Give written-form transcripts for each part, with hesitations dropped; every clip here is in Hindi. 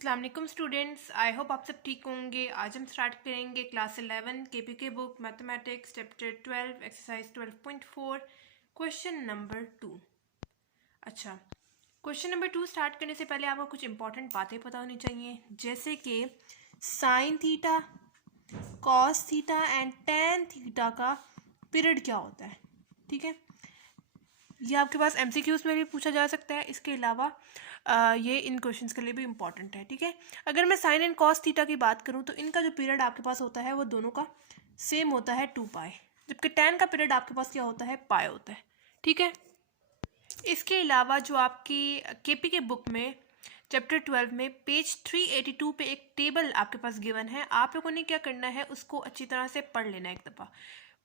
अस्सलाम वालेकुम स्टूडेंट्स, आई होप आप सब ठीक होंगे। आज हम स्टार्ट करेंगे class 11 KPK book mathematics chapter 12 exercise 12.4 question number 2। अच्छा, क्वेश्चन नंबर 2 स्टार्ट करने से पहले आपको कुछ इंपॉर्टेंट बातें पता होनी चाहिए, जैसे कि sine theta, cos theta and tan theta का पीरियड क्या होता है। ठीक है, ये आपके पास एमसीक्यूज में भी पूछा जा सकता है। इसके अलावा ये इन क्वेश्चंस के लिए भी इम्पॉर्टेंट है। ठीक है, अगर मैं साइन एंड कॉस थीटा की बात करूँ तो इनका जो पीरियड आपके पास होता है वो दोनों का सेम होता है 2 पाई, जबकि टेन का पीरियड आपके पास क्या होता है, पाई होता है। ठीक है, इसके अलावा जो आपकी केपी के बुक में चैप्टर 12 में पेज 382 पे एक टेबल आपके पास गिवन है। आप लोगों ने क्या करना है, उसको अच्छी तरह से पढ़ लेना है एक दफ़ा।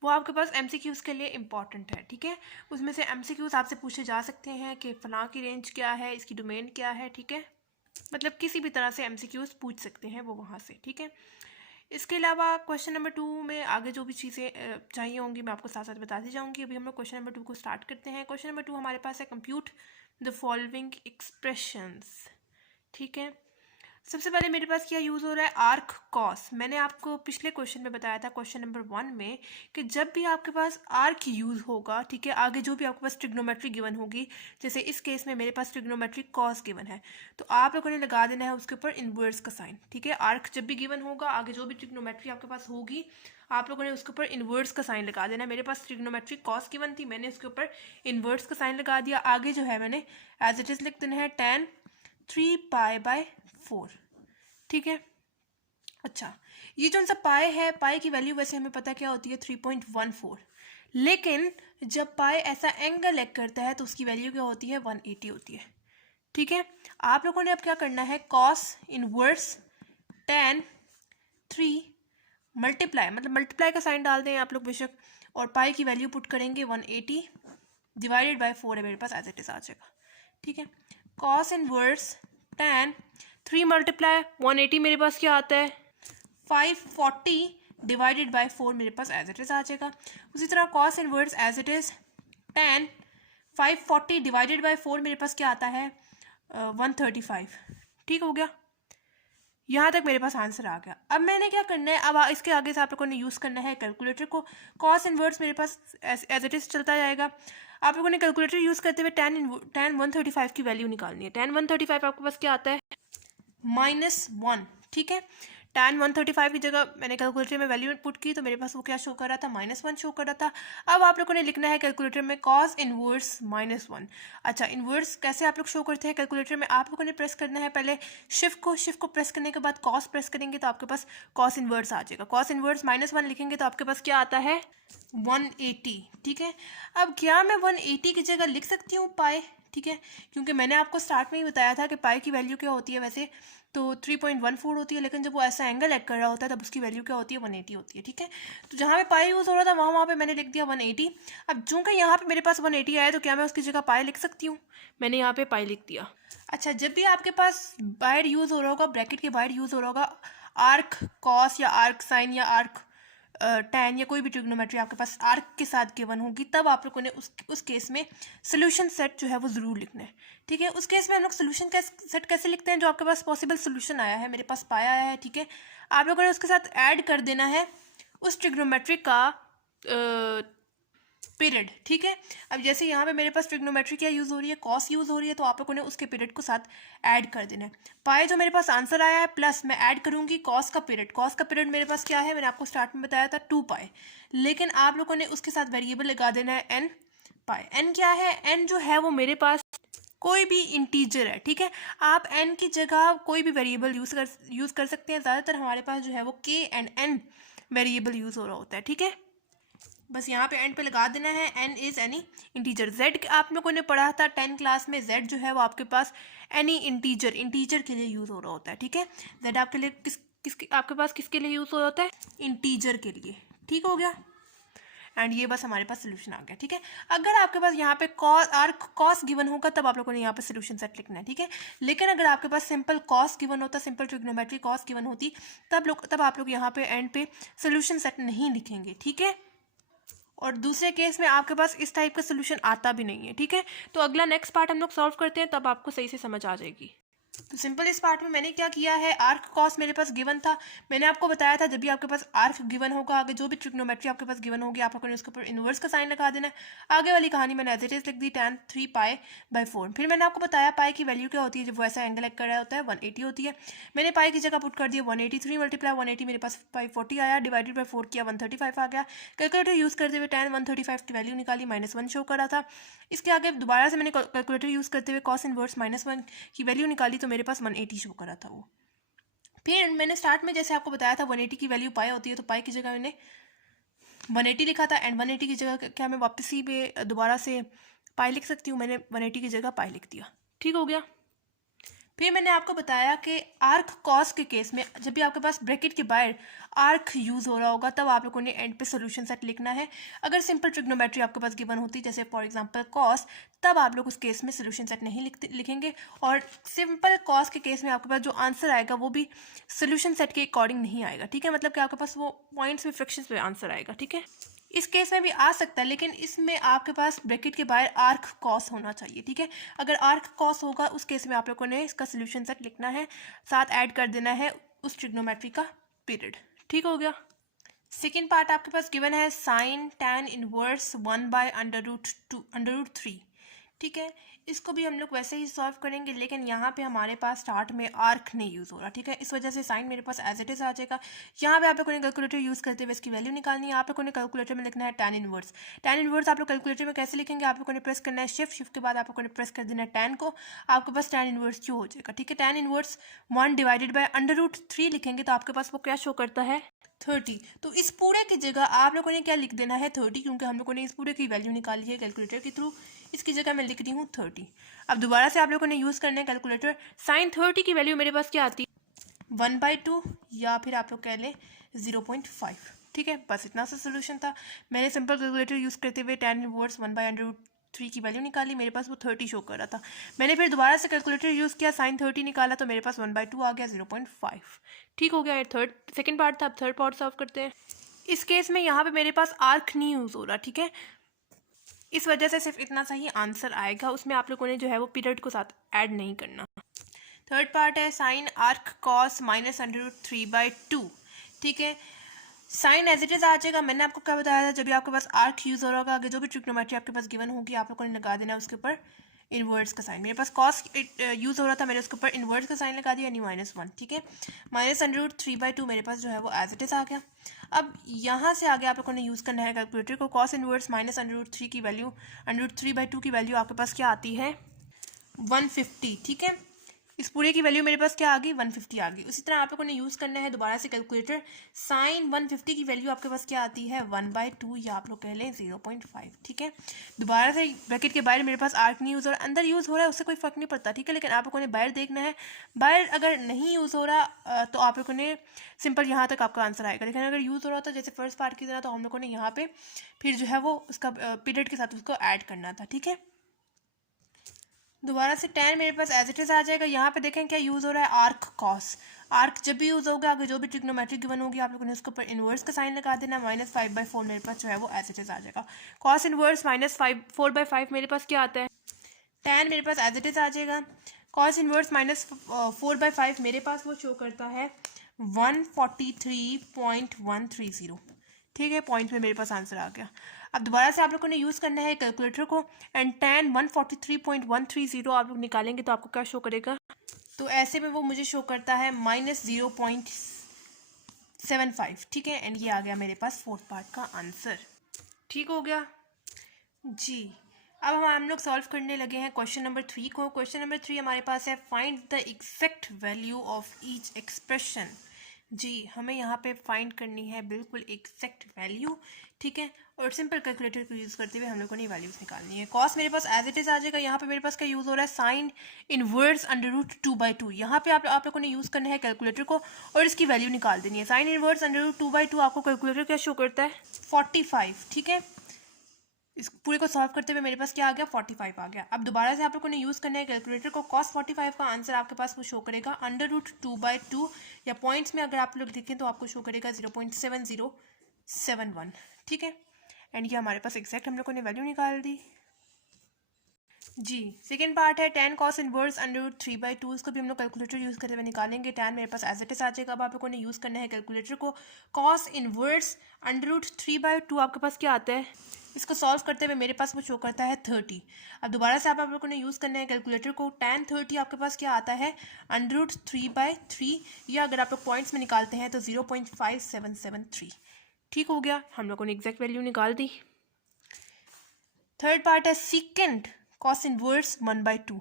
वो आपके पास एमसीक्यूज़ के लिए इम्पॉर्टेंट है। ठीक है, उसमें से एमसीक्यूज़ आपसे पूछे जा सकते हैं कि फलां की रेंज क्या है, इसकी डोमेन क्या है। ठीक है, मतलब किसी भी तरह से एमसीक्यूज़ पूछ सकते हैं वो वहाँ से। ठीक है, इसके अलावा क्वेश्चन नंबर 2 में आगे जो भी चीज़ें चाहिए होंगी मैं आपको साथ साथ बताती जाऊँगी। अभी हम लोग क्वेश्चन नंबर 2 को स्टार्ट करते हैं। क्वेश्चन नंबर 2 हमारे पास है कंप्यूट द फॉलोइंग एक्सप्रेशंस। ठीक है, सबसे पहले मेरे पास क्या यूज़ हो रहा है, आर्क कॉस। मैंने आपको पिछले क्वेश्चन में बताया था, क्वेश्चन नंबर 1 में, कि जब भी आपके पास आर्क यूज़ होगा, ठीक है, आगे जो भी आपके पास ट्रिग्नोमेट्री गिवन होगी, जैसे इस केस में मेरे पास ट्रिग्नोमेट्री कॉस गिवन है, तो आप लोगों ने लगा देना है उसके ऊपर इन्वर्स का साइन। ठीक है, आर्क जब भी गिवन होगा, आगे जो भी ट्रिग्नोमेट्री आपके पास होगी, आप लोगों ने उसके ऊपर इन्वर्स का साइन लगा देना है। मेरे पास ट्रिग्नोमेट्री कॉस गिवन थी, मैंने उसके ऊपर इन्वर्स का साइन लगा दिया। आगे जो है मैंने एज इट इज़ लिख देना है tan 3π/4। ठीक है, अच्छा, ये जो सा पाई है, पाई की वैल्यू वैसे हमें पता क्या होती है, 3.14, लेकिन जब पाई ऐसा एंगल एक करता है तो उसकी वैल्यू क्या होती है, 180 होती है। ठीक है, आप लोगों ने अब क्या करना है, कॉस इनवर्स tan 3 मल्टीप्लाई, मतलब मल्टीप्लाई का साइन डाल दें आप लोग बेशक, और पाई की वैल्यू पुट करेंगे 180 डिवाइडेड बाय 4 है मेरे पास, एज इट इज आ जाएगा। ठीक है, कॉस इनवर्स tan 3 मल्टीप्लाई 180 मेरे पास क्या आता है, 540 डिवाइडेड बाय 4 मेरे पास एज इट इज आ जाएगा। उसी तरह cos inverse as it is tan 540 divided by 4 मेरे पास क्या आता है, 135। ठीक हो गया, यहाँ तक मेरे पास आंसर आ गया। अब मैंने क्या करना है, अब इसके आगे से आप लोगों ने यूज़ करना है कैलकुलेटर को। कॉस इनवर्स मेरे पास एज इट इज़ चलता जाएगा। आप लोगों ने कैलकुलेटर यूज़ करते हुए tan 135 की वैल्यू निकालनी है। tan 135 आपके पास क्या आता है, -1। ठीक है, tan 135 की जगह मैंने कैलकुलेटर में वैल्यू पुट की तो मेरे पास वो क्या शो कर रहा था, -1 शो कर रहा था। अब आप लोगों ने लिखना है कैलकुलेटर में cos इनवर्स -1। अच्छा, इनवर्स कैसे आप लोग शो करते हैं कैलकुलेटर में, आप लोगों ने प्रेस करना है पहले शिफ्ट को प्रेस करने के बाद cos प्रेस करेंगे तो आपके पास cos इनवर्स आ जाएगा। cos इनवर्स -1 लिखेंगे तो आपके पास क्या आता है, 180। ठीक है, अब क्या मैं 180 की जगह लिख सकती हूँ पाई। ठीक है, क्योंकि मैंने आपको स्टार्ट में ही बताया था कि पाई की वैल्यू क्या होती है, वैसे तो 3.14 होती है, लेकिन जब वो ऐसा एंगल ऐड कर रहा होता है तब उसकी वैल्यू क्या होती है, 180 होती है। ठीक है, तो जहाँ पे पाई यूज़ हो रहा था वहाँ पे मैंने लिख दिया 180। अब चूँकि यहाँ पे मेरे पास 180 आया तो क्या मैं उसकी जगह पाई लिख सकती हूँ, मैंने यहाँ पे पाई लिख दिया। अच्छा, जब भी आपके पास बाहर यूज़ हो रहा होगा, ब्रैकेट के बाहर यूज़ हो रहा होगा आर्क कॉस या आर्क साइन या आर्क tan या कोई भी ट्रिग्नोमेट्री आपके पास आर्क के साथ गिवन होगी, तब आप लोगों ने उस केस में सोल्यूशन सेट जो है वो ज़रूर लिखना है। ठीक है, उस केस में हम लोग सोल्यूशन सेट कैसे लिखते हैं, जो आपके पास पॉसिबल सोल्यूशन आया है, मेरे पास पाया आया है। ठीक है, आप लोगों ने उसके साथ ऐड कर देना है उस ट्रिग्नोमेट्री का पीरियड। ठीक है, अब जैसे यहाँ पे मेरे पास ट्रिग्नोमेट्री क्या यूज़ हो रही है, कॉस यूज़ हो रही है, तो आप लोगों ने उसके पीरियड को साथ ऐड कर देना है। पाए जो मेरे पास आंसर आया है प्लस मैं ऐड करूँगी कॉस का पीरियड। कॉस का पीरियड मेरे पास क्या है, मैंने आपको स्टार्ट में बताया था 2 पाई, लेकिन आप लोगों ने उसके साथ वेरिएबल लगा देना है n पाई। n क्या है, n जो है वो मेरे पास कोई भी इंटीजर है। ठीक है, आप n की जगह कोई भी वेरिएबल यूज़ कर सकते हैं। ज़्यादातर हमारे पास जो है वो k and n variable use हो रहा होता है। ठीक है, बस यहाँ पे एंड पे लगा देना है n is any integer. z आप लोगों ने पढ़ा था 10 क्लास में, z जो है वो आपके पास एनी इंटीजर के लिए यूज़ हो रहा होता है। ठीक है, z आपके लिए आपके पास किसके लिए यूज़ हो रहा होता है, इंटीजर के लिए। ठीक हो गया, एंड ये बस हमारे पास सोल्यूशन आ गया। ठीक है, अगर आपके पास यहाँ पे कॉस गिवन होगा तब आप लोगों ने यहाँ पे सोल्यूशन सेट लिखना है। ठीक है, लेकिन अगर आपके पास सिंपल कॉस गिवन होता, सिंपल ट्रिग्नोमेट्री कॉस गिवन होती, तब आप लोग यहाँ पे एंड पे सोल्यूशन सेट नहीं लिखेंगे। ठीक है, और दूसरे केस में आपके पास इस टाइप का सोल्यूशन आता भी नहीं है। ठीक है, तो अगला नेक्स्ट पार्ट हम लोग सॉल्व करते हैं, तब आपको सही से समझ आ जाएगी। तो सिंपल इस पार्ट में मैंने क्या किया है, आर्क कॉस मेरे पास गिवन था। मैंने आपको बताया था जब भी आपके पास आर्क गिवन होगा, आगे जो भी ट्रिग्नोमेट्री आपके पास गिवन होगी आप लोगों ने उसके ऊपर इन्वर्स का साइन लगा देना है। आगे वाली कहानी मैंने एज इट इज लिख दी tan 3 पाई बाई 4। फिर मैंने आपको बताया पाई की वैल्यू क्या होती है जब वो ऐसा एंगल कर रहा होता है, 180 होती है। मैंने पाई की जगह पुट कर दिया 183 मल्टीप्लाई 180 मेरे पास 540 आया, डिवाइडेड बाई 4 किया 135 आ गया। कैलकुलेटर यूज़ करते हुए tan 135 की वैल्यू निकाली, -1 शो करा था। इसके आगे दोबारा से मैंने कैलकुलेटर यूज़ करते हुए cos इनवर्स -1 की वैल्यू निकाली तो मेरे पास 180 शो करा था वो। फिर मैंने स्टार्ट में जैसे आपको बताया था 180 की वैल्यू पाई होती है, तो पाई की जगह मैंने 180 लिखा था, एंड 180 की जगह क्या मैं वापस ही पे दोबारा से पाई लिख सकती हूँ, मैंने 180 की जगह पाई लिख दिया। ठीक हो गया। फिर मैंने आपको बताया कि आर्क कॉस के केस में जब भी आपके पास ब्रैकेट के बाहर आर्क यूज़ हो रहा होगा तब आप लोगों ने एंड पे सोल्यूशन सेट लिखना है। अगर सिंपल ट्रिग्नोमेट्री आपके पास गिवन होती जैसे फॉर एग्जांपल कॉस, तब आप लोग उस केस में सोल्यूशन सेट नहीं लिखेंगे, और सिंपल कॉस के केस में आपके पास जो आंसर आएगा वो भी सोल्यूशन सेट के अकॉर्डिंग नहीं आएगा। ठीक है, मतलब कि आपके पास वो पॉइंट्स में फ्रैक्शंस में आंसर आएगा। ठीक है, इस केस में भी आ सकता है, लेकिन इसमें आपके पास ब्रैकेट के बाहर आर्क कॉस होना चाहिए। ठीक है, अगर आर्क कॉस होगा उस केस में आप लोगों ने इसका सोल्यूशन सेट लिखना है, साथ ऐड कर देना है उस ट्रिग्नोमेट्री का पीरियड। ठीक हो गया। सेकेंड पार्ट आपके पास गिवन है साइन tan इनवर्स 1/√3। ठीक है, इसको भी हम लोग वैसे ही सॉल्व करेंगे, लेकिन यहाँ पे हमारे पास स्टार्ट में आर्क नहीं यूज़ हो रहा। ठीक है, इस वजह से साइन मेरे पास एज इट इज आ जाएगा। यहाँ पे आप लोगों ने कैलकुलेटर यूज़ करते हुए इसकी वैल्यू निकालनी है। आप लोगों ने कैलकुलेटर में लिखना है tan इनवर्स। tan इनवर्स आप लोग कैलकुलेटर में कैसे लिखेंगे, आप लोगों ने प्रेस करना है शिफ्ट के बाद आप लोगों ने प्रेस कर देना है tan को, आपके पास tan इनवर्स क्यों हो जाएगा। ठीक है, tan इनवर्स 1/√3 लिखेंगे तो आपके पास वो क्या शो करता है, 30। तो इस पूरे की जगह आप लोगों ने क्या लिख देना है, 30, क्योंकि हम लोगों ने इस पूरे की वैल्यू निकाली है कैलकुलेटर के थ्रू। इसकी जगह मैं लिख रही हूँ 30। अब दोबारा से आप लोगों ने यूज़ करना है कैलकुलेटर। साइन 30 की वैल्यू मेरे पास क्या आती है, 1/2, या फिर आप लोग कह लें 0.5। ठीक है, बस इतना सा सोल्यूशन था। मैंने सिंपल कैलकुलेटर यूज़ करते हुए tan इनवर्स 1/√3 की वैल्यू निकाली, मेरे पास वो 30 शो कर रहा था। मैंने फिर दोबारा से कैलकुलेटर यूज़ किया, साइन 30 निकाला तो मेरे पास 1/2 आ गया, 0.5। ठीक हो गया। ये सेकेंड पार्ट था। अब थर्ड पार्ट सॉल्व करते हैं। इस केस में यहाँ पे मेरे पास आर्क नहीं यूज़ हो रहा। ठीक है, इस वजह से सिर्फ इतना सा ही आंसर आएगा, उसमें आप लोगों ने जो है वो पीरियड को साथ ऐड नहीं करना। थर्ड पार्ट है साइन आर्क कॉस -√3/2। ठीक है, साइन एज इट इज आ जाएगा। मैंने आपको क्या बताया था, जब भी आपके पास आर्क यूज़ हो रहा होगा, आगे जो भी ट्रिग्नोमेट्री आपके पास गिवन होगी आप लोगों ने लगा देना उसके ऊपर इनवर्स का साइन। मेरे पास कॉस यूज़ हो रहा था, मैंने उसके ऊपर इनवर्स का साइन लगा दिया, यानी -1। ठीक है, -√3/2 मेरे पास जो है वो एज इट इज आ गया। अब यहाँ से आगे आप लोगों ने यूज़ करना है कैलकुलेटर को। कॉस इनवर्स -√3 की वैल्यू, √3/2 की वैल्यू आपके पास क्या आती है, 150। ठीक है, इस पूरे की वैल्यू मेरे पास क्या आ गई, 150 आ गई। उसी तरह आप लोगों ने यूज़ करना है दोबारा से कैलकुलेटर। साइन 150 की वैल्यू आपके पास क्या आती है, 1/2, या आप लोग कह लें 0.5। ठीक है, दोबारा से ब्रैकेट के बाहर मेरे पास आर्क नहीं यूज़ हो रहा, अंदर यूज़ हो रहा है उससे कोई फ़र्क नहीं पड़ता। ठीक है, लेकिन आप लोगों ने बाहर देखना है। बाहर अगर नहीं यूज़ हो रहा तो आप लोगों ने सिंपल यहाँ तक आपका आंसर आएगा, लेकिन अगर यूज़ हो रहा था जैसे फर्स्ट पार्ट की तरह तो हम लोगों ने यहाँ पे फिर जो है वो उसका पीरियड के साथ उसको ऐड करना था। ठीक है, दोबारा से tan मेरे पास एज इट इज आ जाएगा। यहाँ पे देखें क्या यूज़ हो रहा है, आर्क कॉस। आर्क जब भी यूज़ होगा, आगे जो भी ट्रिग्नोमेट्री गिवन होगी आप लोगों ने उसके ऊपर इनवर्स का साइन लगा देना, -5/4 मेरे पास जो है वो एज इट इज आ जाएगा। कॉस इनवर्स -4/5 मेरे पास क्या आता है, tan मेरे पास एज इट इज आ जाएगा। कॉस इनवर्स -4/5 मेरे पास वो शो करता है 143.130। ठीक है, पॉइंट में मेरे पास आंसर आ गया। अब दोबारा से आप लोगों ने यूज़ करना है कैलकुलेटर को, एंड tan 143.130 आप लोग निकालेंगे तो आपको क्या शो करेगा, तो ऐसे में वो मुझे शो करता है -0.75। ठीक है, एंड ये आ गया मेरे पास फोर्थ पार्ट का आंसर। ठीक हो गया जी। अब हम लोग सॉल्व करने लगे हैं क्वेश्चन नंबर 3 को। क्वेश्चन नंबर 3 हमारे पास है find the exact value of each expression. जी, हमें यहाँ पे फाइंड करनी है बिल्कुल एग्जैक्ट वैल्यू। ठीक है, और सिंपल कैलकुलेटर को यूज़ करते हुए हम लोगों ने वैल्यूज़ निकालनी है। कॉस मेरे पास एज इट इज आ जाएगा। यहाँ पे मेरे पास क्या यूज़ हो रहा है, साइन इनवर्स √2/2। यहाँ पे आप लोगों ने यूज़ करना है कैलकुलेटर को और इसकी वैल्यू निकाल देनी है। साइन इनवर्स √2/2 आपको कैलकुलेटर क्या शो करता है, 45। ठीक है, इस पूरे को सॉल्व करते हुए मेरे पास क्या आ गया, 45 आ गया। अब दोबारा से आप लोगों ने यूज़ करना है कैलकुलेटर को। cos 45 का आंसर आपके पास वो शो करेगा √2/2, या पॉइंट्स में अगर आप लोग लिखें तो आपको शो करेगा 0.7071। ठीक है, एंड ये हमारे पास एग्जैक्ट हम लोगों ने वैल्यू निकाल दी। जी सेकेंड पार्ट है tan cos इनवर्स √3/2। इसको भी हम लोग कैलकुलेटर यूज़ करते हुए निकालेंगे। tan मेरे पास एज इट इज आ जाएगा। अब आप लोगों ने यूज़ करना है कैलकुलेटर को। cos इनवर्स √3/2 आपके पास क्या आता है, इसको सॉल्व करते हुए मेरे पास वो शो करता है 30। अब दोबारा से आप लोगों ने यूज़ करना है कैलकुलेटर को। tan 30 आपके पास क्या आता है, √3/3, या अगर आप लोग पॉइंट्स में निकालते हैं तो 0.5773। ठीक हो गया, हम लोगों ने एग्जैक्ट वैल्यू निकाल दी। थर्ड पार्ट है सीकेंट कॉस इनवर्स 1/2।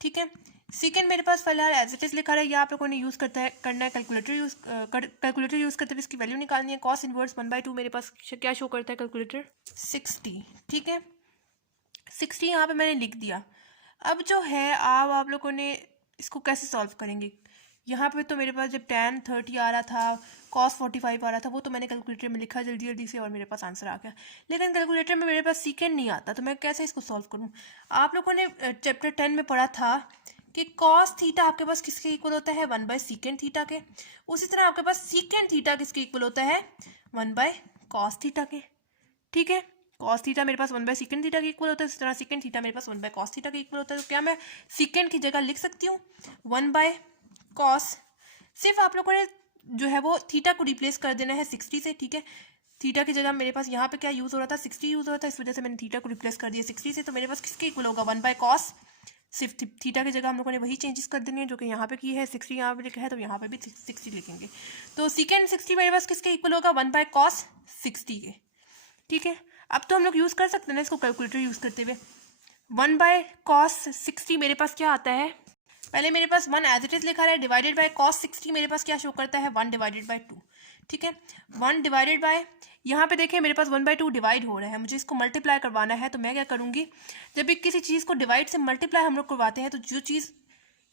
ठीक है, सीकेंट मेरे पास फिलहाल एज इट इज लिखा है, या आप लोगों ने यूज़ करना है कैलकुलेटर यूज़ करते हुए इसकी वैल्यू निकालनी है। कॉस इनवर्स 1/2 मेरे पास क्या शो करता है कैलकुलेटर, 60। ठीक है, 60 यहाँ पे मैंने लिख दिया। अब जो है आप लोगों ने इसको कैसे सॉल्व करेंगे। यहाँ पे तो मेरे पास जब tan 30 आ रहा था, cos 45 आ रहा था, वो तो मैंने कैलकुलेटर में लिखा जल्दी जल्दी से और मेरे पास आंसर आ गया। लेकिन कैलकुलेटर में मेरे पास सीकेंड नहीं आता, तो मैं कैसे इसको सॉल्व करूँ। आप लोगों ने चैप्टर 10 में पढ़ा था कि cos थीटा आपके पास किसके इक्वल होता है, 1/सीकेंड थीटा के। उसी तरह आपके पास सीकेंड थीटा किसके इक्वल होता है, 1/cos थीटा के। ठीक है, cos थीटा मेरे पास 1/सीकेंड थीटा के इक्वल होता है, इस तरह सीकेंड थीटा मेरे पास 1/cos थीटा के इक्वल होता है। तो क्या मैं सीकेंड की जगह लिख सकती हूँ 1/cos। सिर्फ आप लोगों ने जो है वो थीटा को रिप्लेस कर देना है 60 से। ठीक है, थीटा की जगह मेरे पास यहाँ पे क्या यूज़ हो रहा था, 60 यूज़ हो रहा था, इस वजह से मैंने थीटा को रिप्लेस कर दिया 60 से। तो मेरे पास किसके इक्वल होगा, 1/cos। सिर्फ थीटा की जगह हम लोगों ने वही चेंजेस कर देनी है जो कि यहाँ पे की है। 60 यहाँ पे लिखा है तो यहाँ पे भी 60 लिखेंगे। तो सीकेंड 60 मेरे पास किसके इक्वल होगा, 1/cos 60 के। ठीक है, अब तो हम लोग यूज़ कर सकते हैं ना इसको कैलकुलेटर यूज़ करते हुए। 1/cos 60 मेरे पास क्या आता है, पहले मेरे पास 1 एज इट इज लिखा है, डिवाइडेड बाय cos 60 मेरे पास क्या शो करता है, 1/2। ठीक है, 1 डिवाइडेड बाय, यहाँ पे देखिए मेरे पास 1/2 डिवाइड हो रहा है, मुझे इसको मल्टीप्लाई करवाना है। तो मैं क्या करूँगी, जब भी किसी चीज़ को डिवाइड से मल्टीप्लाई हम लोग करवाते हैं तो जो चीज़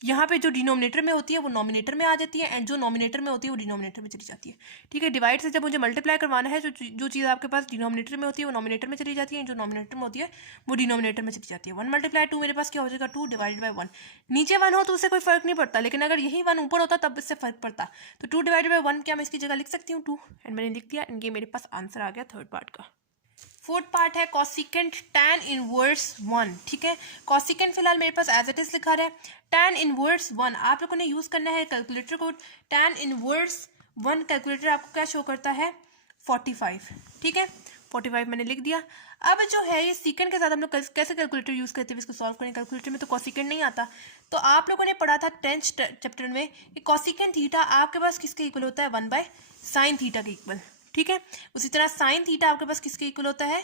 यहाँ पे जो डिनोमिनेटर में होती है वो नॉमिनेटर में आ जाती है, एंड जो नॉमिनेटर में होती है वो डिनोमिनेटर में चली जाती है। ठीक है, डिवाइड से जब मुझे मल्टीप्लाई करवाना है, जो चीज़ आपके पास डिनोमिनेटर में होती है वो नॉमिनेटर में चली जाती है, जो नॉमिनेटर में होती है वो डिनोमिनेटर में चली जाती है। 1 × 2 मेरे पास क्या हो जाएगा, 2 डिवाइडेड बाय 1। नीचे 1 हो तो उससे कोई फर्क नहीं पड़ता, लेकिन अगर यही 1 ऊपर होता तब इससे फर्क पड़ता। तो 2 डिवाइडेड बाय 1 क्या मैं इसकी जगह लिख सकती हूँ 2, एंड मैंने लिख दिया, एंड ये मेरे पास आंसर आ गया थर्ड पार्ट का। फोर्थ पार्ट है कॉसिकेंट tan इनवर्स 1। ठीक है, कॉसिकेंट फिलहाल मेरे पास एज इट इज लिखा है, tan इनवर्स 1 आप लोगों ने यूज़ करना है कैलकुलेटर को। tan इनवर्स 1 कैलकुलेटर आपको क्या शो करता है, 45। ठीक है, 45 मैंने लिख दिया। अब जो है ये सीकेंड के साथ हम लोग कैसे कैलकुलेटर यूज़ करते हुए इसको सॉल्व करें। कैलकुलेटर में तो कॉसिकेंट नहीं आता, तो आप लोगों ने पढ़ा था 10th चैप्टर में कि कॉसिकेंट थीटा आपके पास किसके इक्वल होता है, 1/sin थीटा के इक्वल। ठीक है, उसी तरह साइन थीटा आपके पास किसके इक्वल होता है,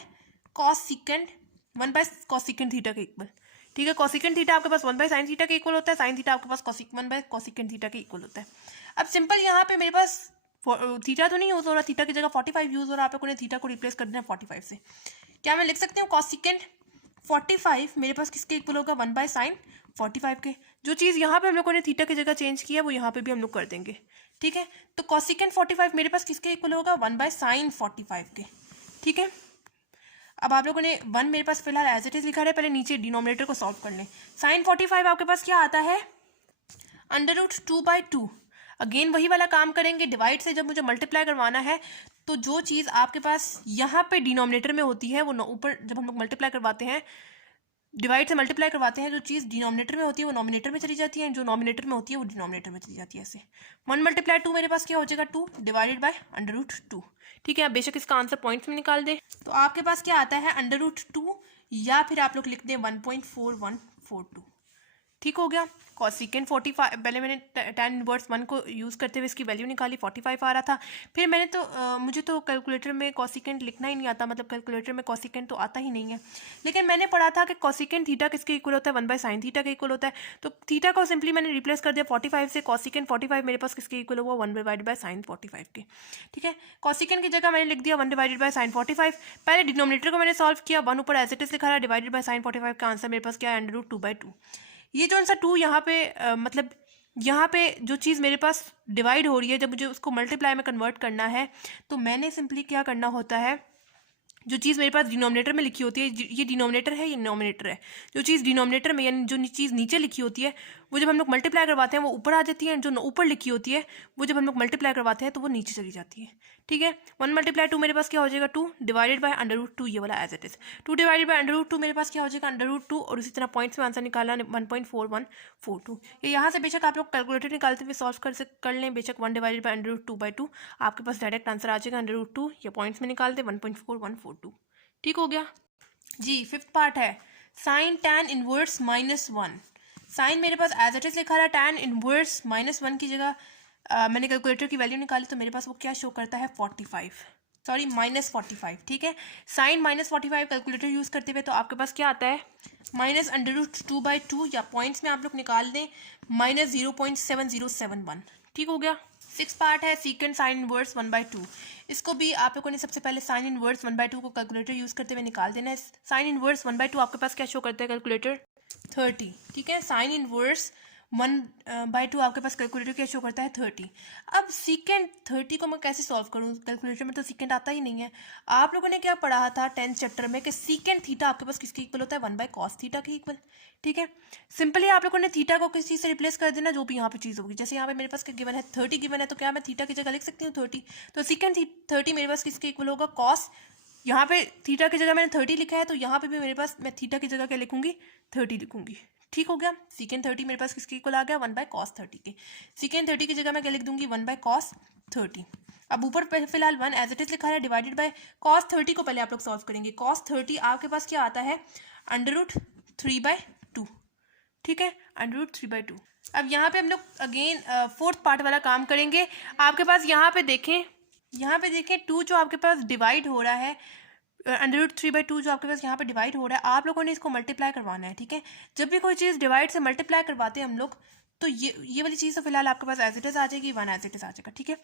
कॉस सीकेंड 1/cosecant थीटा के इक्वल। ठीक है, कॉसिकेंट थीटा आपके पास 1/sin थीटा के इक्वल होता है, साइन थीटा आपके पास 1/cosecant थीटा के इक्वल होता है। अब सिंपल यहाँ पे मेरे पास थीटा तो नहीं यूज़ हो रहा, थीटा की जगह 45 यूज़ हो रहा है। आप लोगों ने थीटा को रिप्लेस कर देना 45 से। क्या मैं लिख सकती हूँ कॉसिकेंट 45 मेरे पास किसके इक्वल होगा, 1/sin 45 के। जो चीज़ यहाँ पे हम लोगों ने थीटा की जगह चेंज किया वो यहाँ पे भी हम लोग कर देंगे। ठीक है, तो कॉसिकेंट 45 मेरे पास किसके इक्वल होगा, 1/sin 45 के। ठीक है, अब आप लोगों ने 1 मेरे पास फिलहाल एज इट इज लिखा है, पहले नीचे डिनोमिनेटर को सॉल्व कर लें। sin 45 आपके पास क्या आता है, √2/2। अगेन वही वाला काम करेंगे, डिवाइड से जब मुझे मल्टीप्लाई करवाना है तो जो चीज़ आपके पास यहाँ पे डिनोमिनेटर में होती है वो ऊपर जब हम लोग मल्टीप्लाई करवाते हैं, डिवाइड से मल्टीप्लाई करवाते हैं, जो चीज़ डिनोमिनेटर में होती है वो नॉमिनेटर में चली जाती है, जो नॉमिनेटर में होती है वो डिनोमिनेटर में चली जाती है। ऐसे 1 × 2 मेरे पास क्या हो जाएगा, 2 डिवाइडेड बाय √2। ठीक है, आप बेशक इसका आंसर पॉइंट्स में निकाल दें। तो आपके पास क्या आता है, √2, या फिर आप लोग लिख दें 1.4142। ठीक हो गया। कॉसिकेंट 45, पहले मैंने tan इनवर्स 1 को यूज़ करते हुए इसकी वैल्यू निकाली, 45 आ रहा था। फिर मैंने तो मुझे तो कैलकुलेटर में कॉसिकेंट लिखना ही नहीं आता, मतलब कैलकुलेटर में कॉसिकेंट तो आता ही नहीं है। लेकिन मैंने पढ़ा था कि कॉसिकेंट थीटा किसके इक्वल होता है, 1/sin थीटा के इक्वल होता है। तो थीटा को सिंपली मैंने रिप्लेस कर दिया 45 से। कॉसिकेंट 45 मेरे पास किसके इक्वल होगा, 1/sin 45 के। ठीक है, कॉसिकेंट की जगह मैंने लिख दिया 1/sin 45। पहले डिनोमिनेटर को मैंने सॉल्व किया, 1 ऊपर एज इट इज लिखा है, डिवाइडेड बाय sin 45 का आंसर मेरे पास क्या है, √2/2। ये जो सा 2 यहाँ पे मतलब यहाँ पे जो चीज़ मेरे पास डिवाइड हो रही है, जब मुझे उसको मल्टीप्लाई में कन्वर्ट करना है तो मैंने सिंपली क्या करना होता है, जो चीज़ मेरे पास डिनोमिनेटर में लिखी होती है, ये डिनोमिनेटर है, ये नोमिनेटर है। जो चीज़ डिनोमिनेटर में यानी जो चीज़ नीचे लिखी होती है वो जब हम लोग मल्टीप्लाई करवाते हैं वो ऊपर आ जाती है, जो ऊपर लिखी होती है वो जब हम लोग मल्टीप्लाई करवाते हैं तो वो नीचे चली जाती है। ठीक है, 1 मल्टीप्लाई 2 मेरे पास क्या हो जाएगा 2 डिवाइडेड बाय √2, ये वाला as it is 2 divided by √2 मेरे पास क्या हो जाएगा √2, और उसी तरह पॉइंट्स में आंसर निकालना 1.4142। ये यहाँ से बेशक आप लोग कैलकुलेटर निकालते हुए सॉल्व कर लें, बेशक 1 डिवाइडेड बाय √2/2 आपके पास डायरेक्ट आंसर आ जाएगा √2, या पॉइंट्स में निकाल दे 1.4142। ठीक हो गया जी। 5th पार्ट है साइन tan इनवर्स -1। साइन मेरे पास एज इट इज लिखा रहा है, tan इनवर्स -1 की जगह मैंने कैलकुलेटर की वैल्यू निकाली तो मेरे पास वो क्या शो करता है -45। ठीक है, साइन -45 कैलकुलेटर यूज़ करते हुए तो आपके पास क्या आता है -√2/2, या पॉइंट्स में आप लोग निकाल दें -0.7071। ठीक हो गया। 6th पार्ट है सीकेंड साइन इनवर्स 1/2। इसको भी आप लोगों ने सबसे पहले साइन इनवर्स 1/2 को कैलकुलेटर यूज़ करते हुए निकाल देना है। साइन इनवर्स 1/2 आपके पास क्या शो करता है कैलकुलेटर 30। ठीक है, साइन इनवर्स 1/2 आपके पास कैलकुलेटर क्या शो करता है 30। अब सीकेंड 30 को मैं कैसे सॉल्व करूँ, कैलकुलेटर में तो सीकेंड आता ही नहीं है। आप लोगों ने क्या पढ़ा था 10th चैप्टर में कि सीकेंड थीटा आपके पास किसके इक्वल होता है 1/cos थीटा के इक्वल। ठीक है, सिंपली आप लोगों ने थीटा को किस चीज़ से रिप्लेस कर देना, जो भी यहाँ पे चीज़ होगी। जैसे यहाँ पे मेरे पास क्या गिवन है 30 गिवन है, तो क्या मैं थीटा की जगह लिख सकती हूँ 30, तो सीकेंड 30 मेरे पास किसके इक्वल होगा कॉस। यहाँ पे थीटा की जगह मैंने 30 लिखा है तो यहाँ पे भी मेरे पास मैं थीटा की जगह क्या लिखूंगी 30 लिखूंगी। ठीक हो गया, सीकेंड 30 मेरे पास किसके इक्वल आ गया 1/cos 30 के। सीकेंड 30 की जगह मैं क्या लिख दूंगी 1/cos 30। अब ऊपर फिलहाल 1 एज इट इज लिखा है डिवाइडेड बाय cos 30 को पहले आप लोग सॉल्व करेंगे। cos 30 आपके पास क्या आता है √3/2। ठीक है, √3/2। अब यहाँ पे हम लोग अगेन 4th पार्ट वाला काम करेंगे। आपके पास यहाँ पे देखें 2 जो आपके पास डिवाइड हो रहा है, √3/2 जो आपके पास यहाँ पे डिवाइड हो रहा है, आप लोगों ने इसको मल्टीप्लाई करवाना है। ठीक है, जब भी कोई चीज़ डिवाइड से मल्टीप्लाई करवाते हैं हम लोग तो ये वाली चीज़ तो फिलहाल आपके पास एज इट इज आ जाएगी, 1 एज इट इज आ जाएगा। ठीक है,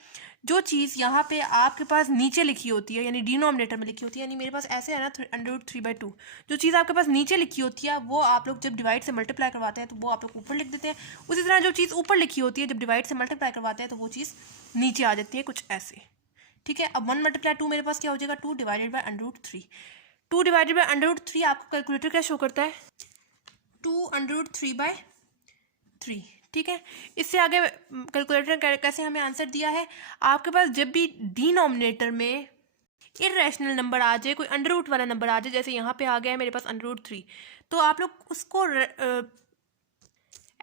जो चीज़ यहाँ पे आपके पास नीचे लिखी होती है यानी डिनोमिनेटर में लिखी होती है, यानी मेरे पास ऐसे है ना √3/2, जो चीज़ आपके पास नीचे लिखी होती है वो आप लोग जब डिवाइड से मल्टीप्लाई करवाते हैं तो वो आप लोग ऊपर लिख देते हैं। उसी तरह जो चीज़ ऊपर लिखी होती है जब डिवाइड से मल्टीप्लाई करवाते हैं तो वो चीज़ नीचे आ जाती है कुछ ऐसे। ठीक है, अब 1 मल्टीप्लाई 2 मेरे पास क्या हो जाएगा 2 डिवाइडेड बाय √3। 2 डिवाइडेड बाय √3 आपको कैलकुलेटर क्या शो करता है 2√3/3। ठीक है, इससे आगे कैलकुलेटर कैसे हमें आंसर दिया है, आपके पास जब भी डिनोमिनेटर में इरेशनल नंबर आ जाए, कोई अंडर वाला नंबर आ जाए, जैसे यहाँ पे आ गया है मेरे पास √3, तो आप लोग उसको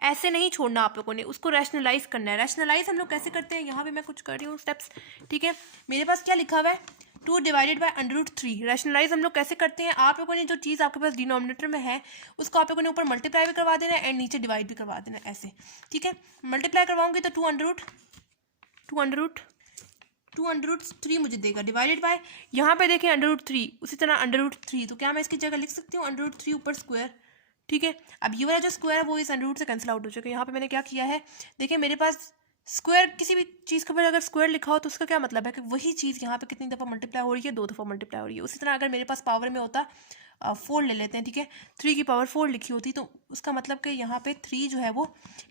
ऐसे नहीं छोड़ना, आप लोगों ने उसको रैशनलाइज करना है। रैशनलाइज हम लोग कैसे करते हैं, यहाँ पे मैं कुछ कर रही हूँ स्टेप्स। ठीक है, मेरे पास क्या लिखा हुआ है 2 डिवाइडेड बाय √3। रैशनलाइज हम लोग कैसे करते हैं, आप लोगों ने जो चीज़ आपके पास डिनोमिनेटर में है उसको आप लोगों ने ऊपर मल्टीप्लाई भी करवा देना है एंड नीचे डिवाइड भी करवा देना है ऐसे। ठीक है, मल्टीप्लाई करवाऊंगी तो 2√3 मुझे देगा, डिवाइडेड बाय यहाँ पे देखें √3, उसी तरह √3, तो क्या मैं इसकी जगह लिख सकती हूँ √3 ऊपर स्क्वायर। ठीक है, अब ये वाला जो स्क्वायर है वो इस √से कैंसिल आउट हो चुका है। यहाँ पे मैंने क्या किया है, देखिए मेरे पास स्क्वायर, किसी भी चीज़ के ऊपर अगर स्क्वायर लिखा हो तो उसका क्या मतलब है कि वही चीज़ यहाँ पे कितनी दफ़ा मल्टीप्लाई हो रही है 2 दफ़ा मल्टीप्लाई हो रही है। उसी तरह अगर मेरे पास पावर में होता 4 ले लेते हैं, ठीक है, 3 की पावर 4 लिखी होती तो उसका मतलब कि यहाँ पे 3 जो है वो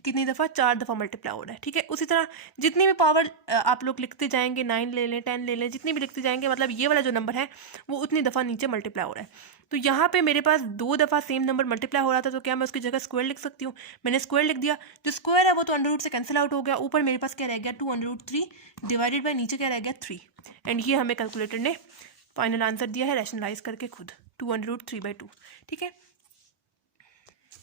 कितनी दफ़ा 4 दफ़ा मल्टीप्लाई हो रहा है। ठीक है, उसी तरह जितनी भी पावर आप लोग लिखते जाएंगे, 9 ले लें, 10 ले लें, जितनी भी लिखते जाएंगे मतलब ये वाला जो नंबर है वो उतनी दफ़ा नीचे मल्टीप्लाई हो रहा है। तो यहाँ पे मेरे पास 2 दफ़ा सेम नंबर मल्टीप्लाई हो रहा था, तो क्या मैं उसकी जगह स्क्वायर लिख सकती हूँ, मैंने स्क्वायर लिख दिया, जो स्क्वायर है वो तो अंडर से कैंसिल आउट हो गया, ऊपर मेरे पास क्या रह गया 2√3 डिवाइडेड बाय नीचे क्या रह गया 3, एंड ये हमें कैलकुलेटर ने फाइनल आंसर दिया है रैशनलाइज करके खुद 2√3/2। ठीक है,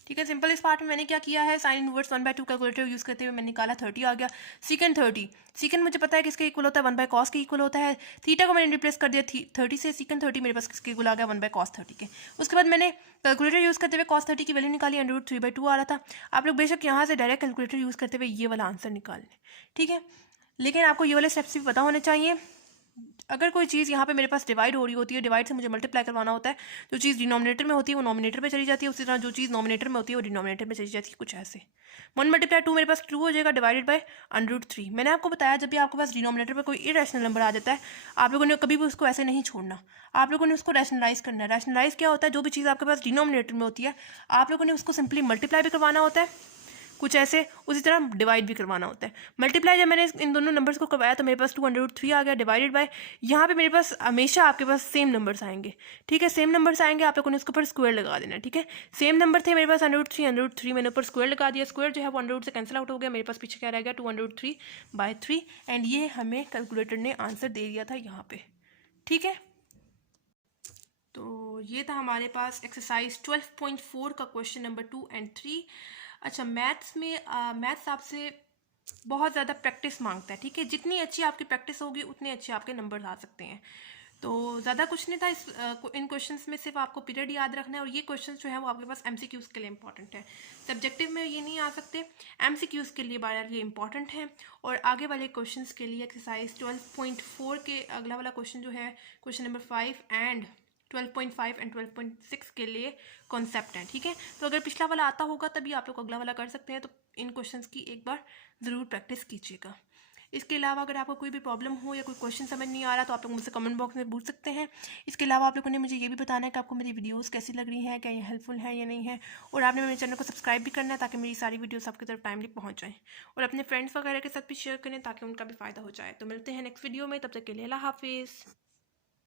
ठीक है, सिंपल इस पार्ट में मैंने क्या किया है, साइन इनवर्स 1/2 कैलकुलेटर यूज़ करते हुए मैंने निकाला 30 आ गया। सीकेंड 30, सीकेंड मुझे पता है किसके इक्वल होता है 1/cos के इक्वल होता है। थीटा को मैंने रिप्लेस कर दिया 30 से, सीकेंड 30 मेरे पास किसके इक्वल आ गया 1/cos 30 के। उसके बाद मैंने कैलकुलेटर यूज़ करते हुए cos 30 की वैल्यू निकाली, √3/2 आ रहा था। आप लोग बेशक यहाँ से डायरेक्ट कैलकुलेटर यूज़ करते हुए ये वाला आंसर निकाल लें। ठीक है, लेकिन आपको ये वाले स्टेप्स भी पता होने चाहिए। अगर कोई चीज़ यहाँ पे मेरे पास डिवाइड हो रही होती है, डिवाइड से मुझे मल्टीप्लाई करवाना होता है, जो चीज़ डिनोमिनेटर में होती है वो नॉमिनेटर में चली जाती है, उसी तरह जो चीज़ नॉमिनेटर में होती है वो डिनोमिनेटर में चली जाती है, कुछ ऐसे। 1 मल्टीप्लाई 2 मेरे पास 2 हो जाएगा डिवाइडेड बाय √3। मैंने आपको बताया जब भी आपके पास डिनोमिनेटर में कोई इरेशनल नंबर आ जाता है, आप लोगों ने कभी भी उसको ऐसे नहीं छोड़ना, आप लोगों ने उसको रैशनलाइज करना है। रैशनलाइज क्या होता है, जो भी चीज़ आपके पास डिनोमिनेटर में होती है आप लोगों ने उसको सिंपली मल्टीप्लाई भी करवाना होता है, कुछ ऐसे उसी तरह डिवाइड भी करवाना होता है। मल्टीप्लाई जब मैंने इन दोनों नंबर्स को करवाया तो मेरे पास 2√3 आ गया, डिवाइडेड बाय यहाँ पे मेरे पास हमेशा आपके पास सेम नंबर्स आएंगे, ठीक है। सेम नंबर्स आएंगे, आप लोगों ने उसके ऊपर स्क्वायर लगा देना है, ठीक है। सेम नंबर थे मेरे पास 100√3 मैंने ऊपर स्क्वायर लगा दिया, स्क्वायर जो है 1 से कैंसिल आउट हो गया, मेरे पास पीछे क्या रह गया 2√3/3 एंड ये हमें कैलकुलेटर ने आंसर दे दिया था यहाँ पे, ठीक है। तो ये था हमारे पास एक्सरसाइज 12.4 का क्वेश्चन नंबर 2 और 3। अच्छा, मैथ्स में मैथ्स आपसे बहुत ज़्यादा प्रैक्टिस मांगता है, ठीक है। जितनी अच्छी आपकी प्रैक्टिस होगी उतने अच्छे आपके नंबर आ सकते हैं। तो ज़्यादा कुछ नहीं था इन क्वेश्चंस में, सिर्फ आपको पीरियड याद रखना है और ये क्वेश्चंस जो है वो आपके पास एमसीक्यूज़ के लिए इंपॉर्टेंट है। सब्जेक्टिव में ये नहीं आ सकते, एमसीक्यूज़ के लिए बार ये इंपॉर्टेंट है। और आगे वाले क्वेश्चंस के लिए एक्सरसाइज 12.4 के अगला वाला क्वेश्चन जो है क्वेश्चन नंबर 5 एंड 12.5 एंड 12.6 के लिए कॉन्सेप्ट है, ठीक है। तो अगर पिछला वाला आता होगा तभी आप लोग अगला वाला कर सकते हैं, तो इन क्वेश्चंस की एक बार ज़रूर प्रैक्टिस कीजिएगा। इसके अलावा अगर आपको कोई भी प्रॉब्लम हो या कोई क्वेश्चन समझ नहीं आ रहा तो आप लोग मुझसे कमेंट बॉक्स में पूछ सकते हैं। इसके अलावा आप लोगों ने मुझे ये भी बताना है कि आपको मेरी वीडियोस कैसी लग रही हैं, क्या ये हेल्पफुल है या नहीं है, और आपने मेरे चैनल को सब्सक्राइब भी करना है ताकि मेरी सारी वीडियोस आपकी तरफ टाइमली पहुंच जाएँ, और अपने फ्रेंड्स वगैरह के साथ भी शेयर करें ताकि उनका भी फ़ायदा हो जाए। तो मिलते हैं नेक्स्ट वीडियो में, तब तक के लिए अल्लाह हाफिज़।